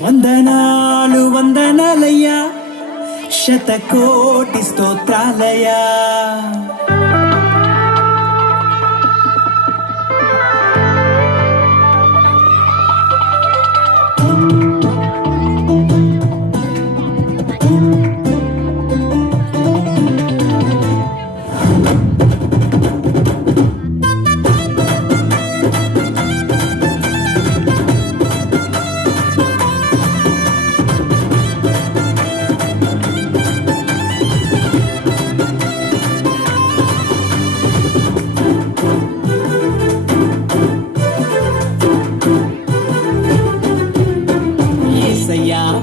వందనాలు వందనాలయ్యా, శతకోటి స్తోత్రాలయ్యా.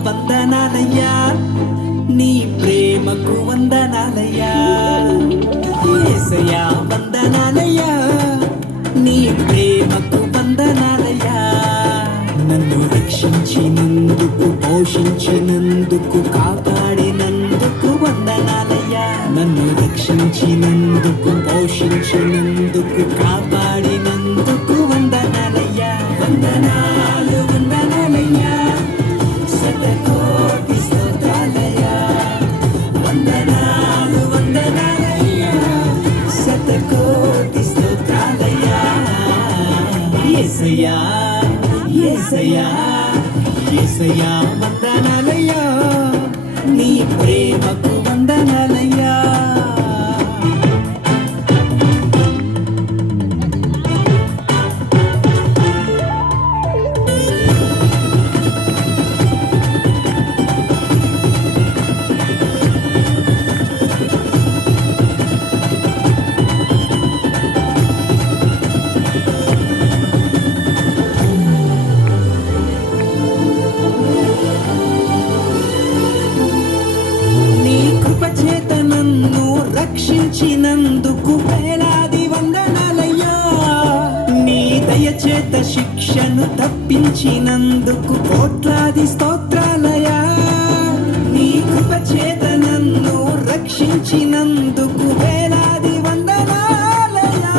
వందనాలయ్యా, నీ ప్రేమకు వందనాలయ్యా. యేసయ్యా వందనాలయ్యా, నీ ప్రేమకు వందనాలయ్యా. నన్ను రక్షించినందుకు, పోషించినందుకు, కాపాడినందుకు వందనాలయ్యా. నన్ను రక్షించినందుకు, పోషించినందుకు, కాపాడినందుకు వందనాలయ్యా. వందనాలు వందనాలయ్యా, శతకోటి స్తోత్రాలయ్యా. వందనాలు వందనాలయ్యా, శతకోటి స్తోత్రాలయ్యా. యేసయ్యా యేసయ్యా యేసయ్యా వందనాలయ్యా, నీ ప్రేమకు వందనాలయ్యా. రక్షించినందుకు వేలాది వందనాలయ్యా. నీ దయచేత శిక్షను తప్పించినందుకు కోట్లాది స్తోత్రాలయ్యా. నీ కృపచేత నన్ను రక్షించినందుకు వేలాది వందనాలయ్యా.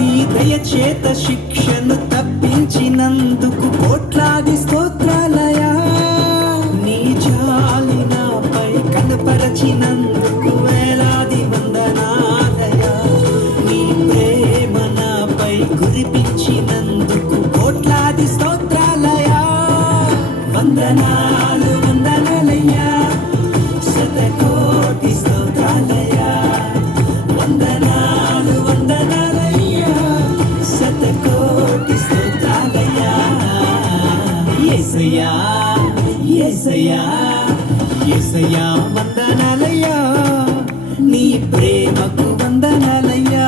నీ దయచేత శిక్షను తప్పించినందుకు కోట్లాది స్తోత్రాలయ్యా. నీ జాలి నాపై కనపరచినందుకు వేలాది వందనాలయ్యా. నీ ప్రేమ నాపై కురిపించినందుకు కోట్లాది స్తోత్రాలయ్యా. వందనాలు వందనాలయ్యా, శతకోటి స్తోత్రాలయ్యా. వందనాలు వందనాలయ్యా, శతకోటి స్తోత్రాలయ్యా. యేసయ్యా యేసయ్యా యేసయ్యా వందనాలయ్యా, నీ ప్రేమకు వందనాలయ్యా.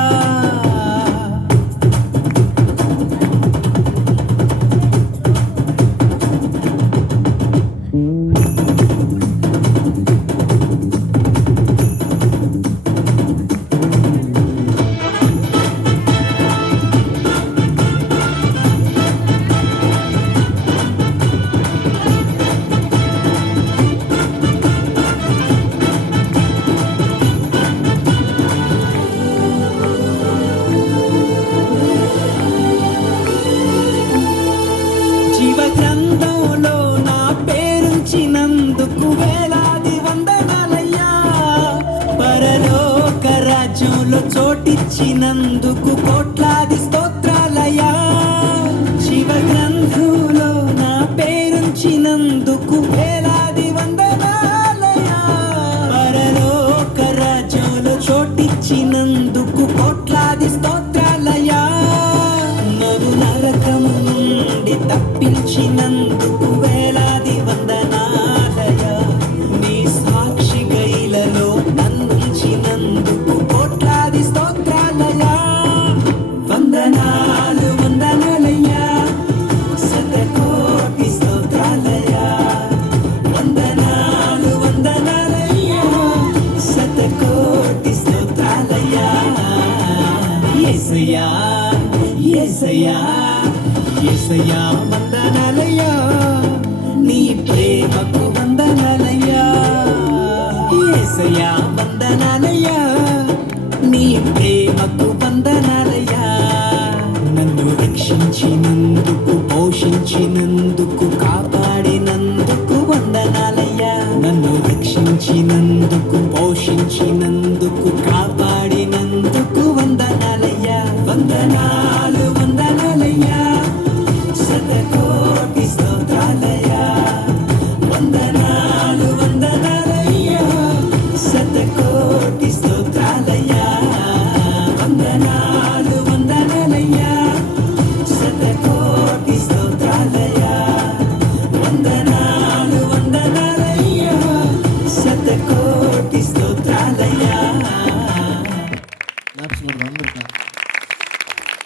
గ్రంథంలో నా పేరుంచినందుకు వేలాది వందనాలయ్యా. పరలోక రాజ్యంలో చోటిచ్చినందుకు కోట్లాది స్తోత్రాలయ్యా. శివ గ్రంథంలో నా పేరుంచినందుకు వేలాది వందనాలయ్యా. పరలోక రాజ్యంలో చోటిచ్చినందుకు కోట్లాది స్తోత్రాలయ్యా. నన్ను నరకము నుండి తప్పించినందుకు వేలాది వందనాలయ్యా. నీ సాక్షిగా ఇలలో నన్నుంచినందుకు కోట్లాది స్తోత్రాలయ్యా. వందనాలు వందనాలయ్యా, శతకోటి స్తోత్రాలయ్యా. వందనాలు వందనాలయ్యా, శతకోటి స్తోత్రాలయ్యా. యేసయ్యా యేసయ్యా యేసయ్యా వందనాలయ్యా, నీ ప్రేమకు వందనాలయ్యా. ఏసయ్యా వందనాలయ్యా నీ ప్రేమకు వందనాలయ్యా నన్ను రక్షించినందుకు పోషించినందుకు కాపాడినందుకు వందనాలయ్యా నన్ను రక్షించినందుకు పోషించినందుకు కాపాడి